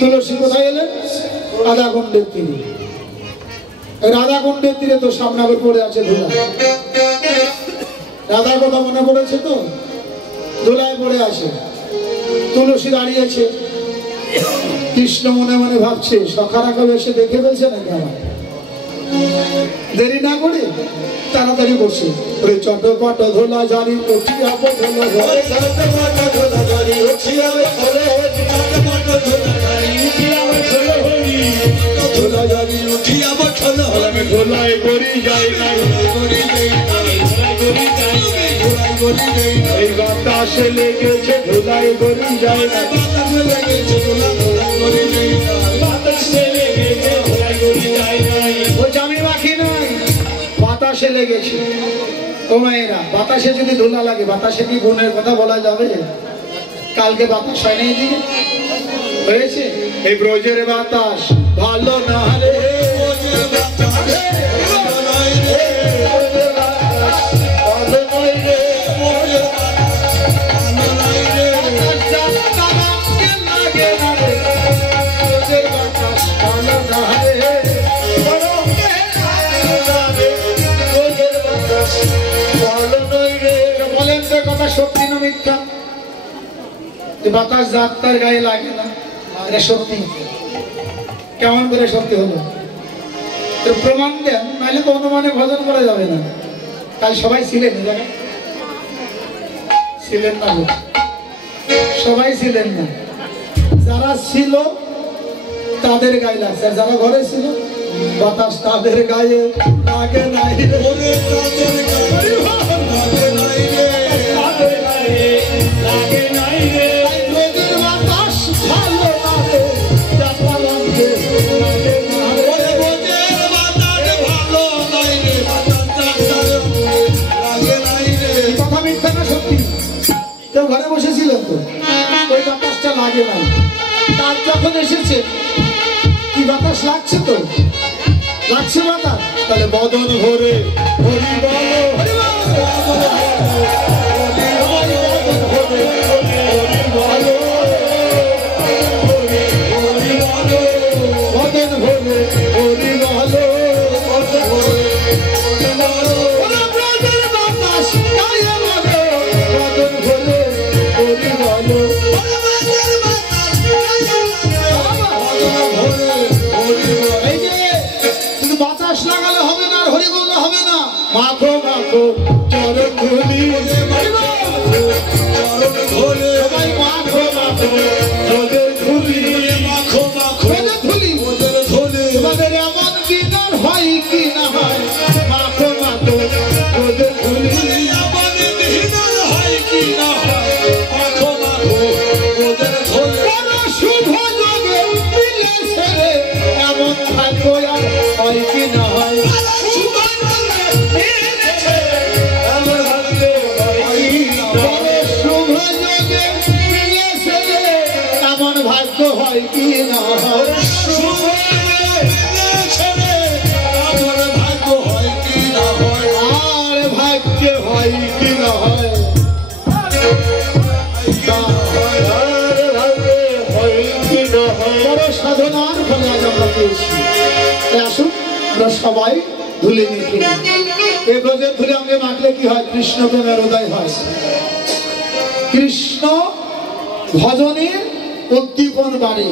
তুলসী কোথায় এলেন? রাধাকুণ্ডের তীরে। রাধাকুণ্ডের তীরে তো সামনে আবার পড়ে আছে ধুলা। রাধার কথা মনে পড়েছে তো, ধুলায় পড়ে আছে। তুলসী দাঁড়িয়েছে, কৃষ্ণ মনে মনে ভাবছে সখারা কেউ এসে দেখে ফেলছে নাকি আমার। দেরি না করে তাড়াতাড়ি বসে চটপট ধোলা জারি বাতাসে লেগেছে ধুলায় গড়ি যায় না, আমি বাকি নাই, বাতাসে লেগেছে। ও মায়েরা, বাতাসে যদি ধুলা লাগে, বাতাসে কি গুণের কথা বলা যাবে? কালকে বাতাস হয় নাই, দিকে হয়েছে। এই ব্রজের বাতাস ভালো না রে, সত্যি না মিথ্যা? বাতাস যার তার গায়ে লাগে না, এটা সত্যি। কেমন করে সত্যি হলো? প্রমাণ দেন, নাহলে তো অনুমানে ভজন করা যাবে না। কাল সবাই ছিলেন জায়গায়? ছিলেন না? সবাই ছিলেন না। যারা ছিল তাদের গায়ে লাগছে, আর যারা ঘরে ছিল বাতাস তাদের গায়ে লাগে নাই। ঘরে বসেছিলেন তো, ওই বাতাসটা লাগে না। তার যখন এসেছে কি বাতাস লাগছে তো, লাগছে বাতাস, তাহলে বদন ভরে হরি বলো, বদন ভরে হরি বলো, বাতাস লাগালে হবে না, আর হরি বললে হবে না। মাখো মাখো চরণ ধুলি, সবাই মাখো মাখো চরণ ধুলি, মাখো মাখো ধুলি, তোমাদের এমন দিনার হয় কি না হয়, মাখো মাখো চরণ ধুলি, এমন দিনার হয় কি না হয়, মাখো মাখো চরণ ধুলি। শুভ যোগে মিলেছে এমন ভাগ্য আর হয় কি না হয়, শুভ যোগে মিলেছে এমন ভাগ্য হয় কি না হয়, আমার ভাগ্য হয় কি না হয়, আর ভাগ্য হয় কি না হয়, বড় সাধনার ফলে আজ আমরা পেয়েছি। আসুন আমরা সবাই ধুলে নিতে, এই ব্রজের ধুলে আমাকে মাখলে কি হয়? কৃষ্ণ প্রেমের উদয় হয়, কৃষ্ণ ভজনের উদ্দীপন বাড়ে,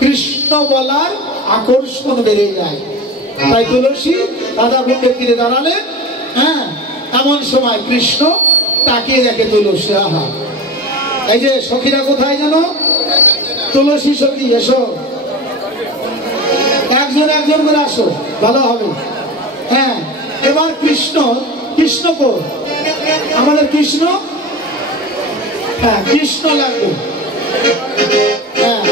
কৃষ্ণ বলার আকর্ষণ বেড়ে যায়। তাই তুলসী রাধাকুণ্ডের তীরে দাঁড়ালে, হ্যাঁ, এমন সময় কৃষ্ণ তাকিয়ে দেখে তুলসী, আহা, এই যে সখীরা কোথায় যেন? তুলসী সখী এসো, একজন একজন করে আসো, ভালো হবে। হ্যাঁ, এবার কৃষ্ণ, কৃষ্ণ কো আমাদের কৃষ্ণ, হ্যাঁ কৃষ্ণ লাগবে। হ্যাঁ,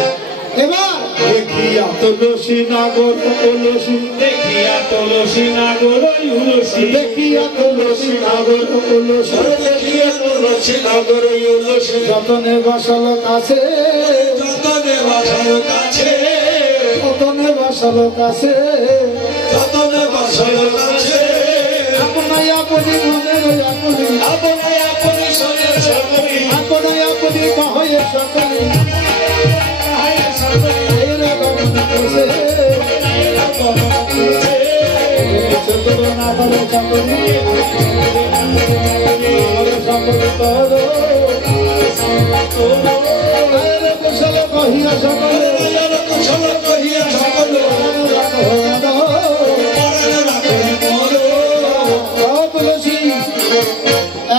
এবার দেখিয়া তুলসী নাগর তুলসী, দেখিয়া তুলসী নাগর তুলসী, দেখিয়া তুলসী নাগর তুলসী, দেখিয়া তুলসী নাগর তুলসী, যতনে বসল কাছে, যতনে বসল কাছে, যতনে বসল কাছে, যতনে বসল কাছে, আপনাই আপনি মনের আপনি, আপনাই আপনি শোনে সকলে, আপনাই আপনি কহে সকলে,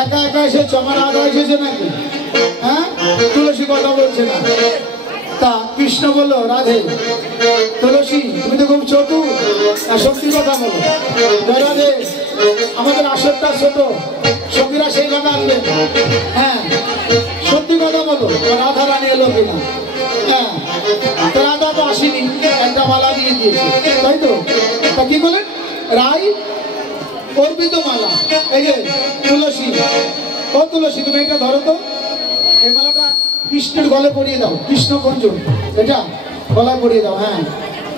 একা একা এসে চমার আদা এসেছে নাকি? হ্যাঁ, তুলসী কথা বলছে না। তা কৃষ্ণ বললো, রাধে তুলসী তুমি তো খুব ছোট, সত্যি কথা বলো। রাধে আমাদের আসরটা ছোট, সঙ্গীরা সেইভাবে আসবে। হ্যাঁ সত্যি কথা বলো, রাধা রানী এলো কিনা? হ্যাঁ রাধা তো আসেনি, একটা মালা দিয়ে দিয়েছে, তাই তো? তা কি বলেন? রাই অর্পিত মালা। এই যে তুলসী, ও তুলসী তুমি এটা ধরো তো, এই মালাটা কৃষ্ণের গলে পরিয়ে দাও। কৃষ্ণ কঞ্জন এটা গলায় পরিয়ে দাও। হ্যাঁ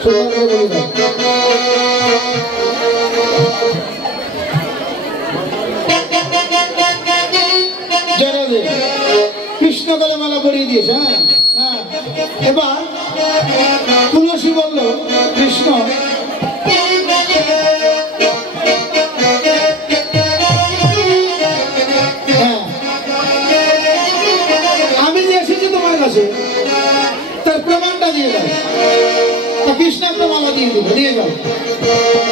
সুন্দর করে পরিয়ে দাও। কৃষ্ণ গলে মালা পরিয়ে দিয়েছে। হ্যাঁ হ্যাঁ এবার তুলসী বলল, কৃষ্ণ তার প্রমাণটা দিয়ে দাও। কৃষ্ণ একটা মালা দিয়ে দিল, দিয়ে যাও।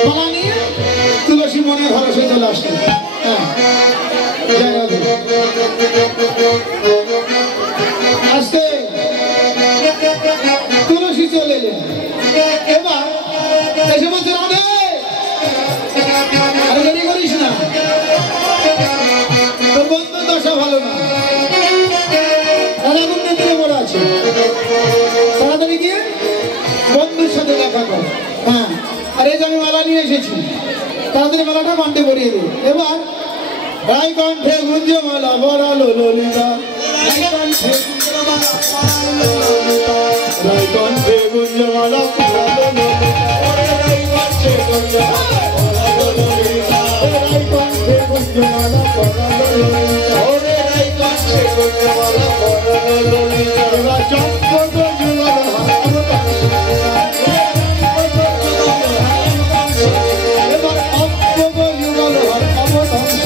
মালা নিয়ে তুলসী মনে ভরসে চলে আসলেন। হ্যাঁ আজকে তুলসী চলে এলেন। এবার এসে বলছে, রাধে আরে দেরি করিস না, তোর বন্ধুর দশা ভালো না, রাধা গুণ নেত্রে বড় আছে, তাড়াতাড়ি গিয়ে বন্ধুর সাথে দেখা কর। হ্যাঁ আর এই যে আমি মালা নিয়ে এসেছি, তাড়াতাড়ি মালাটা কণ্ঠে পরিয়ে দিই। এবার রায় কণ্ঠে গুঞ্জ মালা বড়ালো ললিতা, রায় কণ্ঠে গুঞ্জ মালা বড়ালো ললিতা, রায় কণ্ঠে গুঞ্জ মালা বড়ালো ললিতা, রায় কণ্ঠে গুঞ্জ মালা বড়ালো ললিতা, রায় কণ্ঠে গুঞ্জ মালা বড়ালো ললিতা, রায় কণ্ঠে গুঞ্জ মালা বড়ালো ললিতা, এবার চম্পক যুগল হাত এবার অম্পক যুগল হাত অবধংস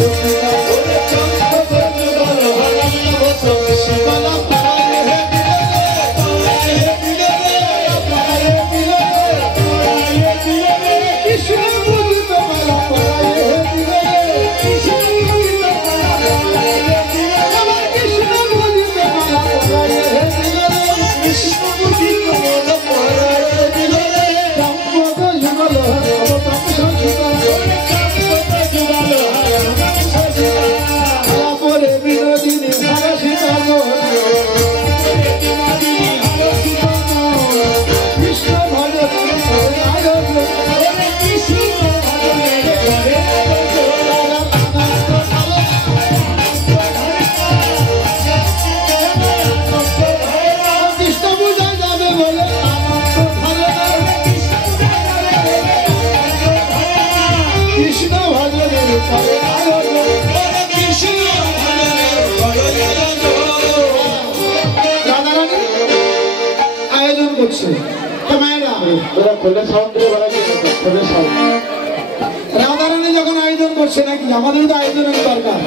রাধারানী যখন আয়োজন করছে নাকি আমাদের তো আয়োজনের দরকার,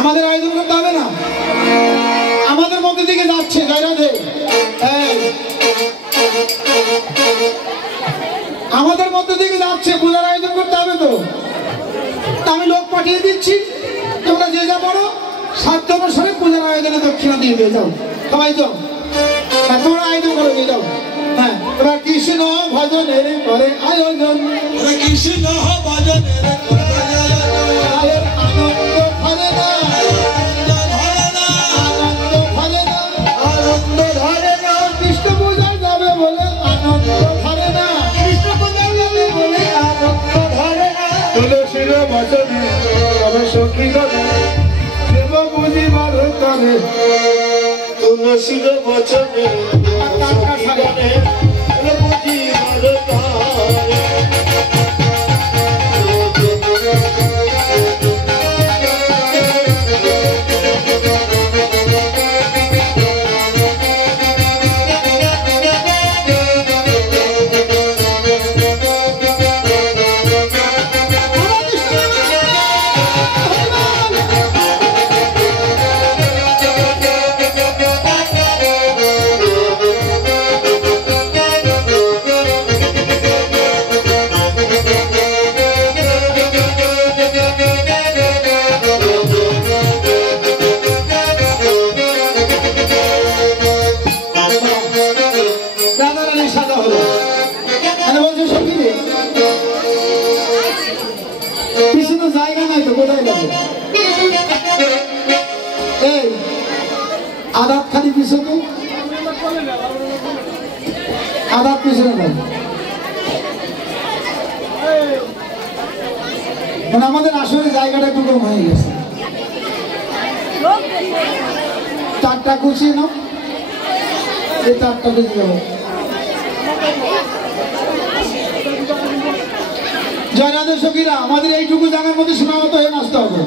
আমাদের আয়োজন করতে হবে না? আমাদের মধ্যে দিকে যাচ্ছে রাধে, আমাদের মধ্যে দিকে যাচ্ছে, পূজার আয়োজন করতে হবে তো। আমি লোক পাঠিয়ে দিচ্ছি, তোমরা যে যা বড় সাধ্য অনুসারে পূজার আয়োজনে দক্ষিণা দিয়ে দিয়ে যাও, সবাই যাও, তোমরা আয়োজন করে দিয়ে যাও। হ্যাঁ এবার কৃষ্ণ ভজনের করে আয়োজন, কৃষ্ণ ভজনের আনন্দ ধরে না, আনন্দ ধরে না, আনন্দ ধরে না, কৃষ্ণ পূজা যাবে বলে আনন্দ ধরে না, কৃষ্ণ পূজা যাবে বলে আনন্দ ধরে না, তুলসীর বচনে তবে সখী গণে দেব বুঝিবার তবে, তুলসীর বচনে কোথায় গেল? এই আদাত খালি পিছনে, আদাত পিছনে গেল। মানে আমাদের আসলে জায়গাটা একটু কম হয়ে গেছে। তারটা গুছিয়ে নাও, এই তারটা গুছিয়ে যাবো। জয়নাথের সখীরা, আমাদের এইটুকু জায়গার মধ্যে সীমাবদ্ধ হয়ে নাচতে হবে।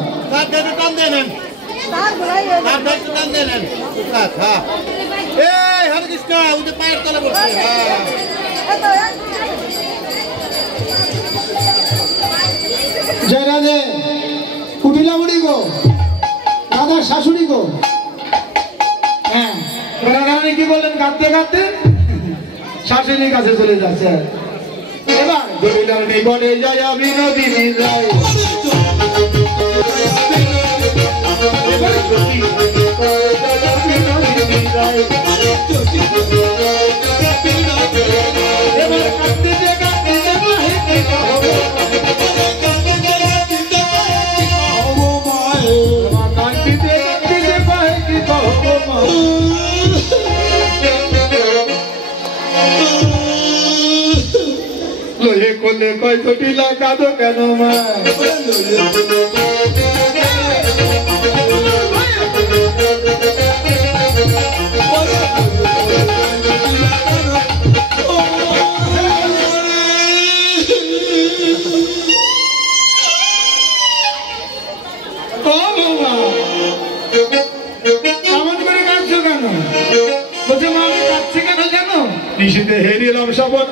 জয়রাধে, কুটিলা বুড়ি গো, দাদার শাশুড়ি গো। হ্যাঁ, রানী কি বললেন? কাঁদতে কাঁদতে শাশুড়ির কাছে চলে যাচ্ছে। এবার জমিদার নিকটে যায় বিনোদিনী যায়। এবার কাঁদতে লোহে কোলে কয় কটিলা কাঁদো কেন মা? নিশিতে হেরিলাম শপথ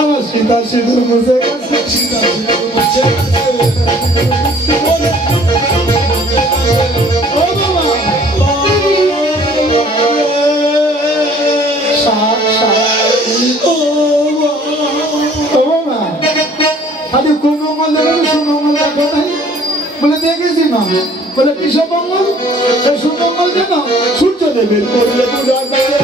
আমার সীতা সিঁদুর মুছে গেছে, সীতা সিঁদুর মুছে খালি কোন মঙ্গল দেখো সুমঙ্গল দেখো নাই বলে দেখেছি মা। বলে কৃষক মঙ্গল সুমঙ্গল কেন? সূর্য দেবের করলে পূজা করে।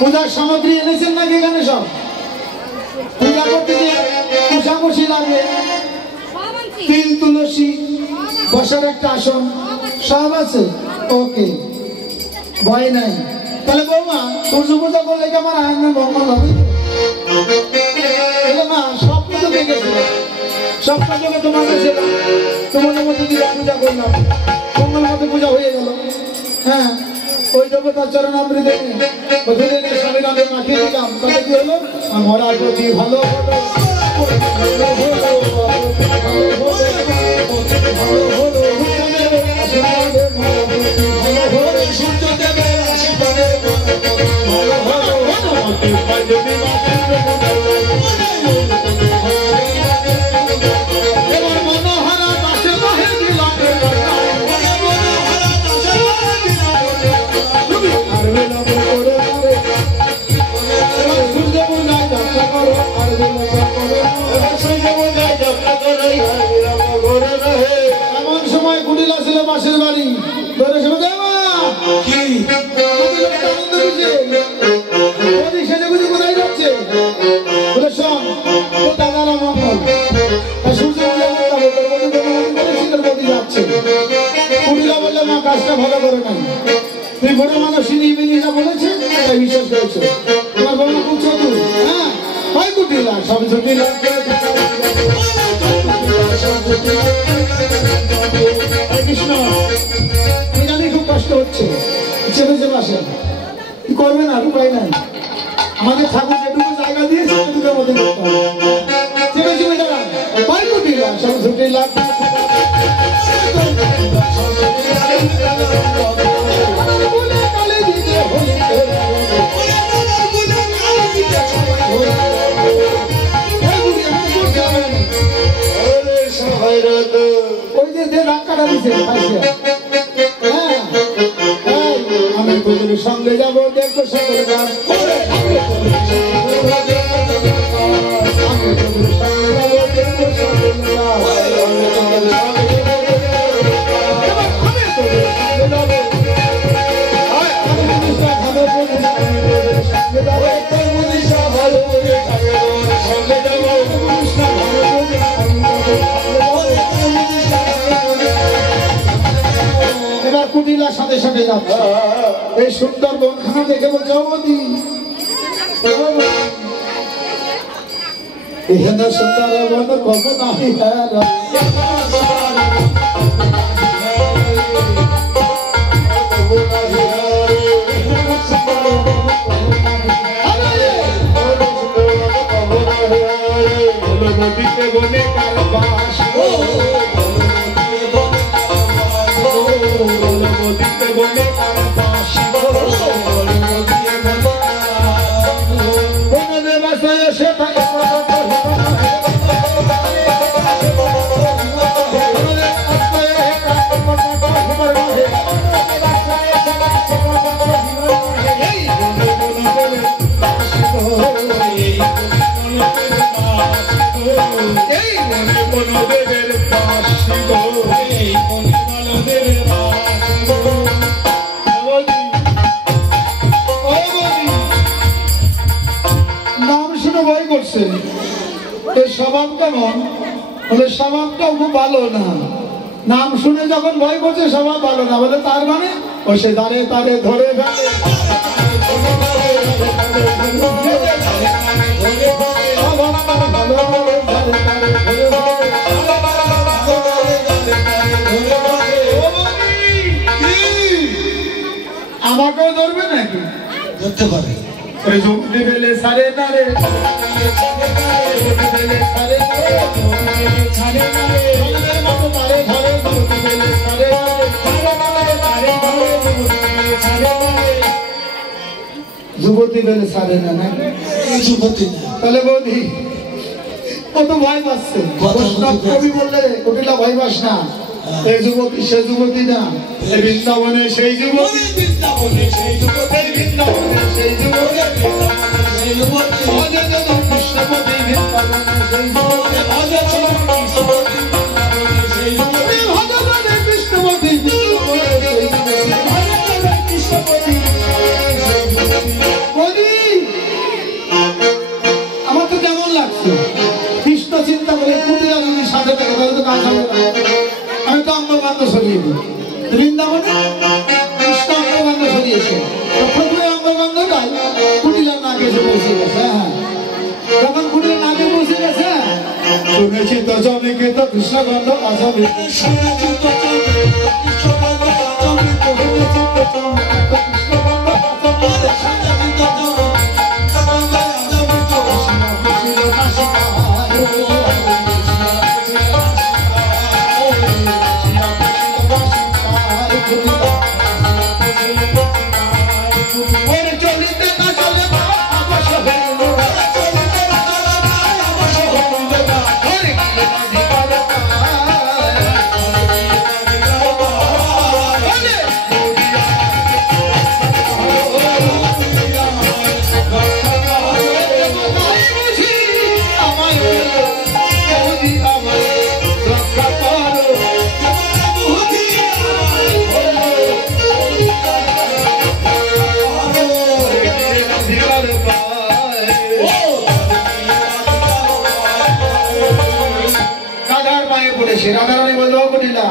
পূজার সামগ্রী এনেছেন নাকি এখানে? সব পূজা করতে গিয়ে কুশাকুশি লাগবে, তিল তুলসী, বসার একটা আসন সব আছে। ওকে, ভয় নাই। তাহলে বৌমা সূর্য পূজা করলে কি আমার আয়নের মঙ্গল হবে? মা স্বপ্ন তো দেখেছিলাম, স্বপ্ন যোগে তোমার কাছে তোমার মধ্যে দিয়ে পূজা করলাম, মঙ্গল মতো পূজা হয়ে গেল। হ্যাঁ, ওই দেবতার চরণ আমৃতে স্বামীর আমি মাখিয়ে দিলাম। তাহলে কি হলো? মরার প্রতি ভালো হলো, এমন সময় কুটিলা ছিল পাশের বাড়ি। ধরে শুনে কোথায় যাচ্ছে? বলে শোন, দাদার মঙ্গল সূর্য যাচ্ছে। কুটিলা বললে মা কাজটা ভালো করে নাই, তুমি বড় মানুষ যা বলেছে তাই বিশ্বাস করেছো। তোমার বড় খুব চতুর। হ্যাঁ, হয় কুটিলা সব জটিলা কৃষ্ণ। আমি জানি খুব কষ্ট হচ্ছে, করবে না, উপায় নাই। আমাদের ঠাকুর যেটুকু জায়গা দিয়েছে সেটুকুর মধ্যে করতে হবে। চেপে চেপে দাঁড়ান, কয় কোটি লাখ, 67 লাখ। ওই যে ধাক্কাটা দিছে আমি তোদের সঙ্গে যাবো, দেখবো সকল গান। এবার কুটিলার সাথে সাথে যাচ্ছে। এই সুন্দর বনখানা দেখে বলছে অবধি এখানে সুন্দর বন কব নাহি নদীতে বনে কার বাস, নদীতে বনে কার বাস, বনে বাসায় সে থাকে স্বভাব কেমন বলে স্বভাবটা খুব ভালো না। নাম শুনে যখন ভয় করছে স্বভাব ভালো না, বলে তার মানে ও সে দাঁড়ে তারে ধরে আমাকেও ধরবে নাকি? ধরতে পারে। সারে না রে যুবতী বেলে সারে না, যুবতী তাহলে বৌদি কত ভয় পাচ্ছে। কবি বললে কটিলা ভয় পাস না, এই যুবতী সে যুবতী না, এই বৃন্দাবনে সেই যুবতী, বৃন্দাবনে সেই যুবতী, বৃন্দাবনে সেই যুবতী, সেই যুবতী কৃষ্ণপতি, বৃন্দাবনে সেই যুবতী, সেই যুবতী ভগবানের কৃষ্ণপতি, কৃষ্ণপতি। আমার তো কেমন লাগছে কৃষ্ণ চিন্তা করে কুটিরা যদি সাথে থাকে তাহলে তো কাজ হবে না। আমি তো অঙ্গকাণ্ড সরিয়ে দিই বৃন্দাবনে, কৃষ্ণ অঙ্গকাণ্ড সরিয়েছে, প্রথমে অঙ্গকাণ্ডটাই কুটিলার নাকে এসে পৌঁছে গেছে। হ্যাঁ, যখন কুটিলার নাকে পৌঁছে গেছে শুনেছি তো জমিকে তো কৃষ্ণকাণ্ড আসামে, শুনেছি তো রাধারানী বলল কটিলা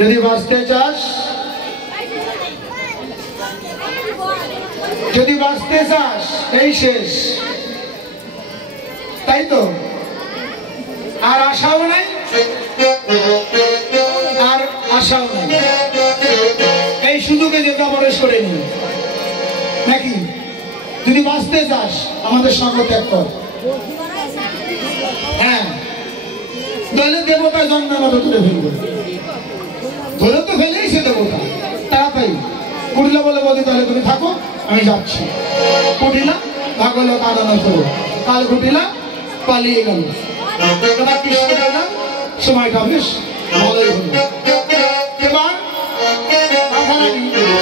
যদি বাঁচতে চাস, যদি বাঁচতে চাস এই শেষ, তাই তো আর আশাও নাই, আর আশাও নাই, এই সুযোগে যেটা প্রবেশ করে নি। নাকি? যদি বাঁচতে চাস আমাদের সঙ্গ ত্যাগ কর। হ্যাঁ, তাহলে দেবতা জন্মের মতো তুলে ফেলবে। ধরে তো ফেলেই সে দেবতা। তাড়াতাড়ি কুটিলা বলে বলি তাহলে তুমি থাকো, আমি যাচ্ছি। কুটিলা ভাগলো কারণ করো, কাল কুটিলা পালিয়ে গেল। সময়টা বেশ ভালোই হলো। এবার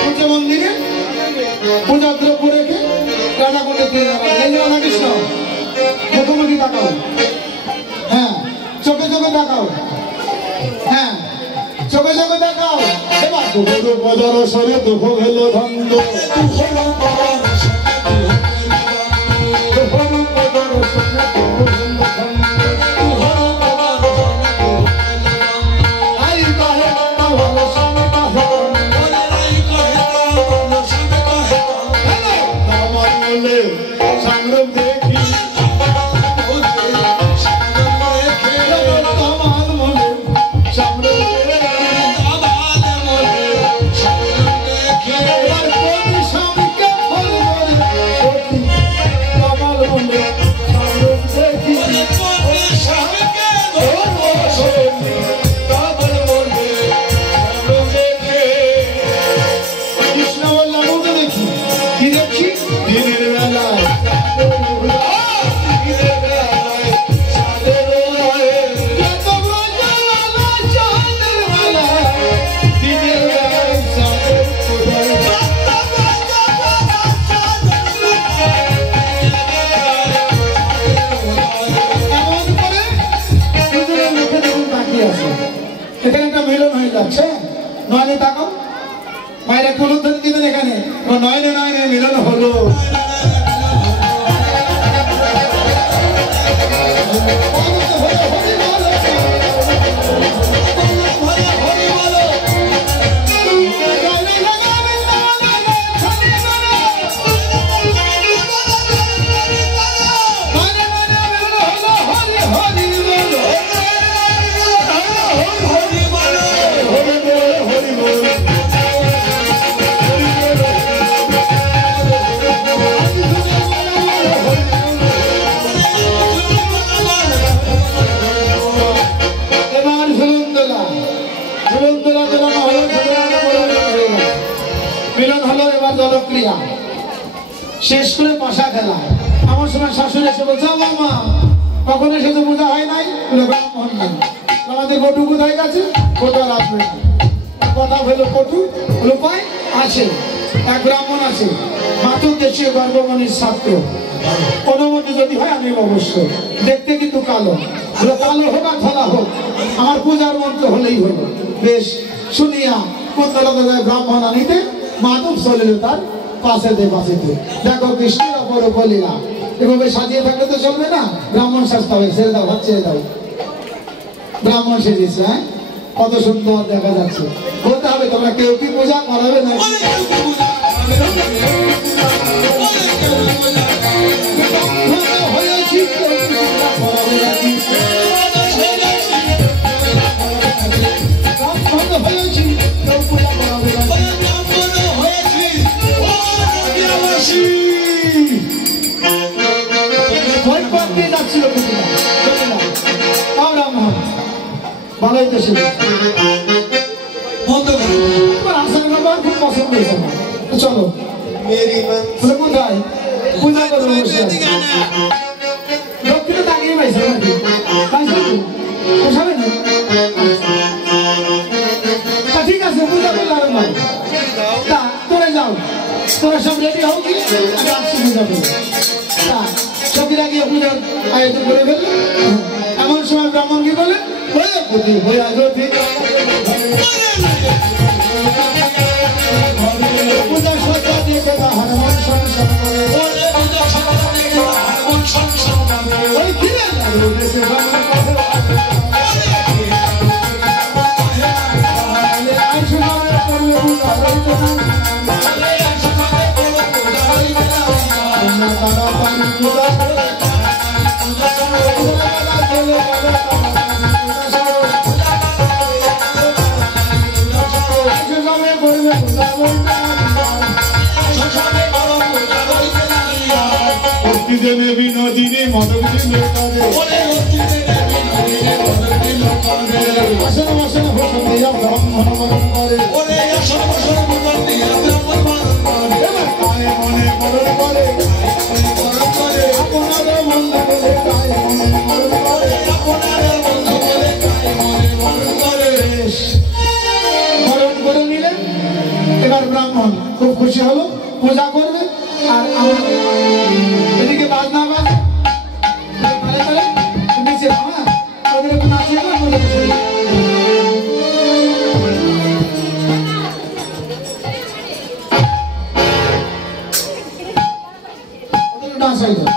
সূর্য মন্দিরে পূজা দ্রব্য রেখে রাজা করতে দিয়ে রাধা কৃষ্ণ মুখোমুখি তাকাও। হ্যাঁ, চোখে চোখে তাকাও। হ্যাঁ, চোখে চোখে দেখাও। এবার দুঃখ বাজার সরে দুঃখ হলো ধন্দ নয়নে তাকাও। মায়ের একটু উলুধ্বনি দিবেন এখানে। নয়নে নয়নে মিলন হলো। শেষ করে পাশা খেলা। আমার সময় শাশুড়ি এসে বলছে মামা কখনো সে তো বোঝা হয় নাই, ব্রাহ্মণ নাই। আমাদের কটু কোথায় গেছে? কোটা রাখবে না। কথা হলো কটু হলো পায় আছে, এক ব্রাহ্মণ আছে, মাতুর দেশীয় গর্ভমণির ছাত্র। অনুমতি যদি হয় আমি অবশ্য। দেখতে কিন্তু কালো, কালো হোক আর ধরা হোক, আমার পূজার মন্ত্র হলেই হলো। বেশ শুনিয়া কোন ব্রাহ্মণ আনিতে মাতুর চলিল তার পাশেতে পাশেতে। দেখো কৃষ্ণের অপর বলিলা এভাবে সাজিয়ে থাকলে তো চলবে না। ব্রাহ্মণ সাজতে হবে, ছেড়ে দাও, হাত ছেড়ে দাও। ব্রাহ্মণ সেজেছে। হ্যাঁ, কত সুন্দর দেখা যাচ্ছে। বলতে হবে তোমরা কেউ কি পূজা করাবে না? ভালোই তো ছিল। খুব পছন্দ হয়েছে না। চলো কোথায় পূজা করবো? দক্ষিণে তাকিয়ে পাইছে নাকি? ঠিক আছে, পূজা করলে তা তোরা যাও, তোরা সব রেডি হও কি আসছি পূজা করবো। সখীরা গিয়ে পূজার আয়োজন করে ফেললো। এমন সময় ব্রাহ্মণ কি বলে পূজা সজ্জা দিয়ে হনুমান সংসার Shut বিনোদিনী মদক দিল করে আসন বসন ভূষণ দিয়া ব্রাহ্মণ বরণ করে এবার কানে মনে বরণ করে আপনার বন্ধু বলে কায়ে মনে বরণ করে বরণ করে নিলেন। এবার ব্রাহ্মণ খুব খুশি হলো, পূজা করবে। আর আমার এদিকে বাজনা বাজে নিচে ওদের একটু নাচিয়ে ডান্স হয়ে যাবে।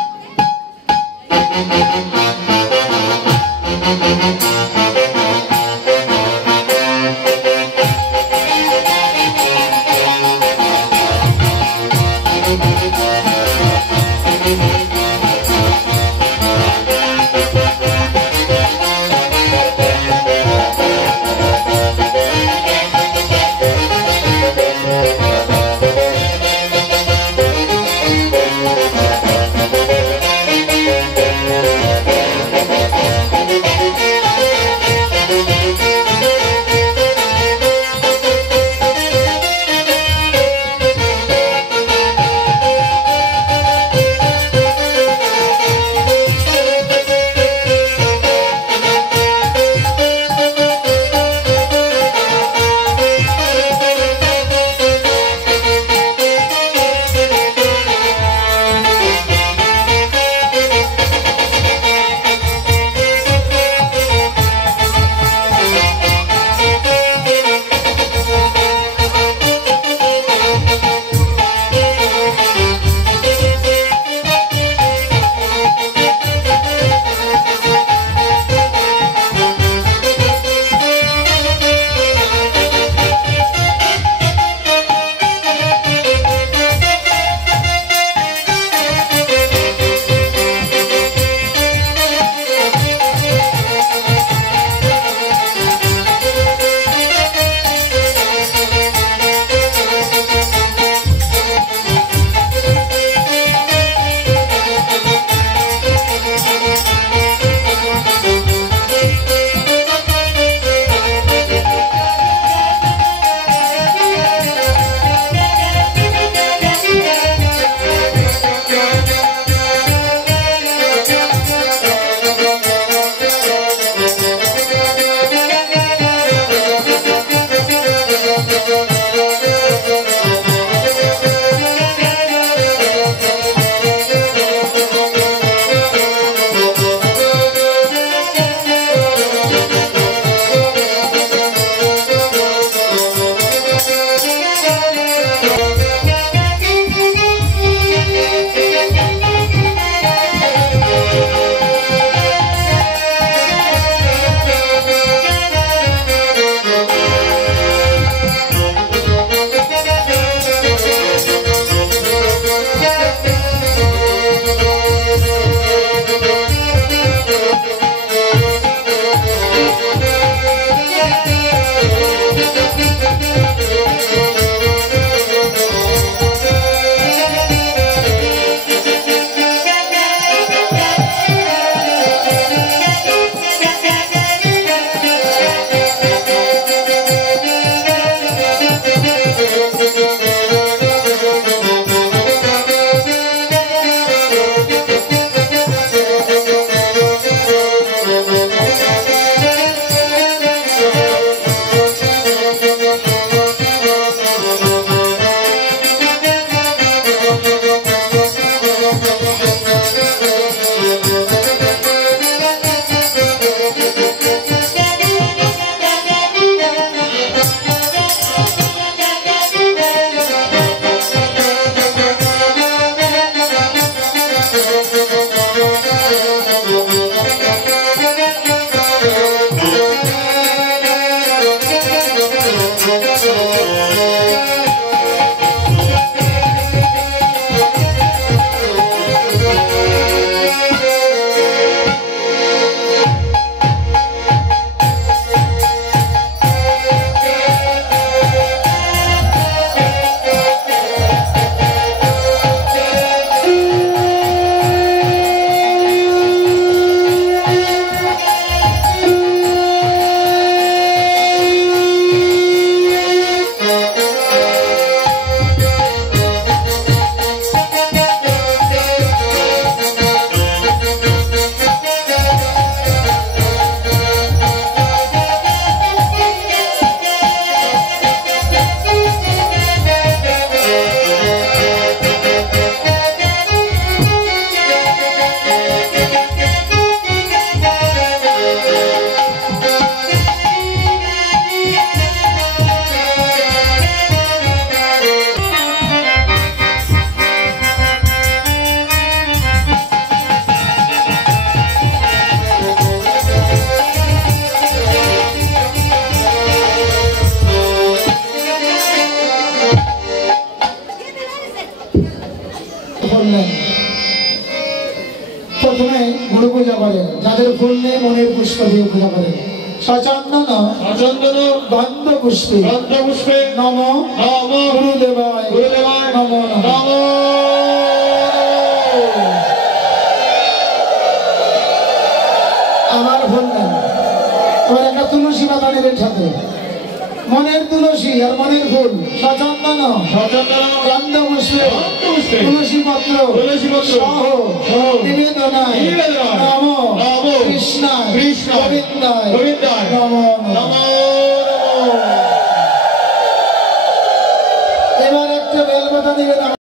পূজা করেন, যাদের ফুল নেই মনের পুষ্প দিয়ে পূজা করেন। সচন্দন গন্ধ পুষ্পে নম গুরুদেবায় নম নম। আবার ফুল নেন, এবার একটা তুলসী পাতা নেবেন সাথে, মনের তুলসী আর মনের ফুল। সচন্দন গন্ধ পুষ্পে তুলসী পত্র সহ নিবেদনায় নম কৃষ্ণায় গোবিন্দায় নম নম। এবার একটা বেলপাতা নিবেদন।